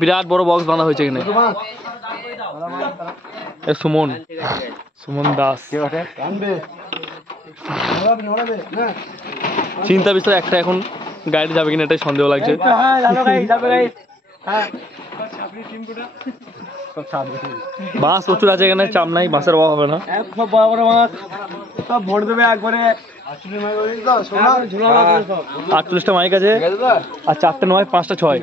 বিরাট বড় বক্স বানা হয়েছে এখানে। সুমন সুমন দাস চিন্তা বিষয় একটা, এখন গাড়ি যাবে কিনা এটাই সন্দেহ লাগছে। বাঁশ প্রচুর আছে এখানে, চাপ নাই, বাঁশের অভাব হবে না। সব বড় বড় মাছ সব ভোট দেবে একবারে। 48টা মাইক আছে আর 4টে 9 5টা 6।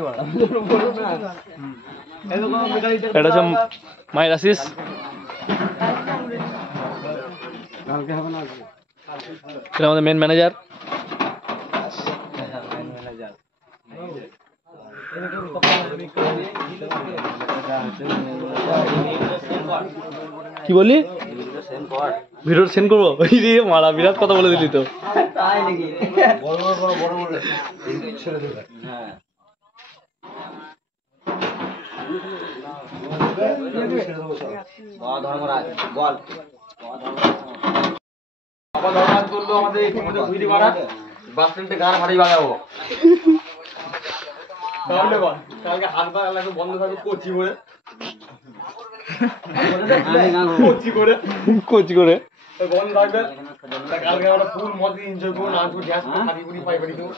এটা হচ্ছে মাইক আসিস। এটা আমাদের মেন ম্যানেজার। কি বললি? ভিডিও সেন্ড করবো? মারা বিরাট কথা বলে দিলি তো। গান হারিয়ে বাজাবো কালকে হাত পা বন্ধ থাকবে কচি করে কচি করে বন্ধ থাকবে। কালকে আমরা ফুল মদ এনজয় করবো, নাচবো, ড্যান্স করবো, হাঁটি বুড়ি পাই পারি দেবো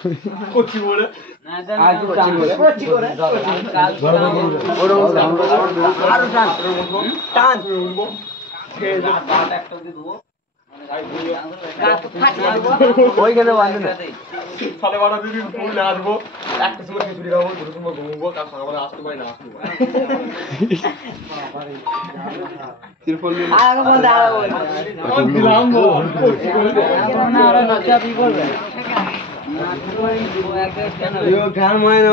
কচি করে। ওইখানে সাড়ে 12 দিন ফুল নাচবো, একটা সময় খিচুড়ি খাবো, দুটো সময় ঘুমবো, কাল সকালে আসতে পারি না আসতে পারি।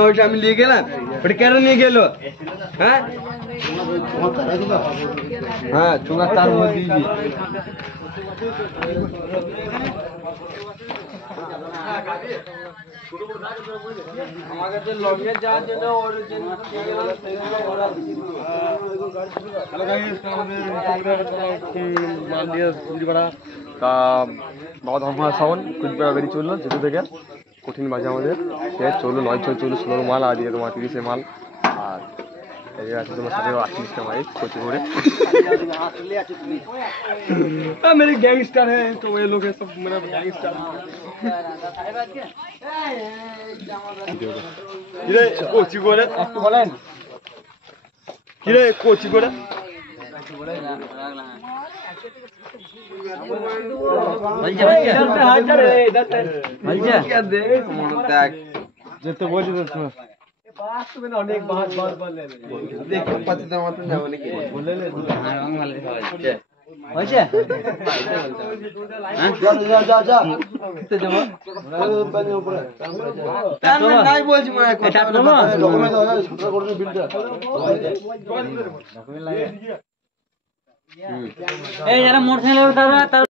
ওইটা আমি নিয়ে গেলাম, ওটা কেন নিয়ে গেল? হ্যাঁ হ্যাঁ চুঙার তার মধ্যে আমার কাছে লগে যাওয়ার জন্য তা বাবা ধর্মা সাবন কুচবিহার বেরিয়ে চললো যেহেতু থেকে কঠিন বাজে আমাদের চললো 9 চললো 16 মাল আর দিয়ে তোমার 30 মাল। আর এই আছে তোমার সাথে 38টা মাইক কোচি করে। मेरे गैंगस्टर है तो ये लोग सब मेरा गैंगस्टर। কিরে কোচি করে একটু বলেন, কিরে কোচি করে যেতে বলছি তো অনেক দেখতে পাচ্ছি তো আমার যাবো নাকি যারা মোটরসাইকেল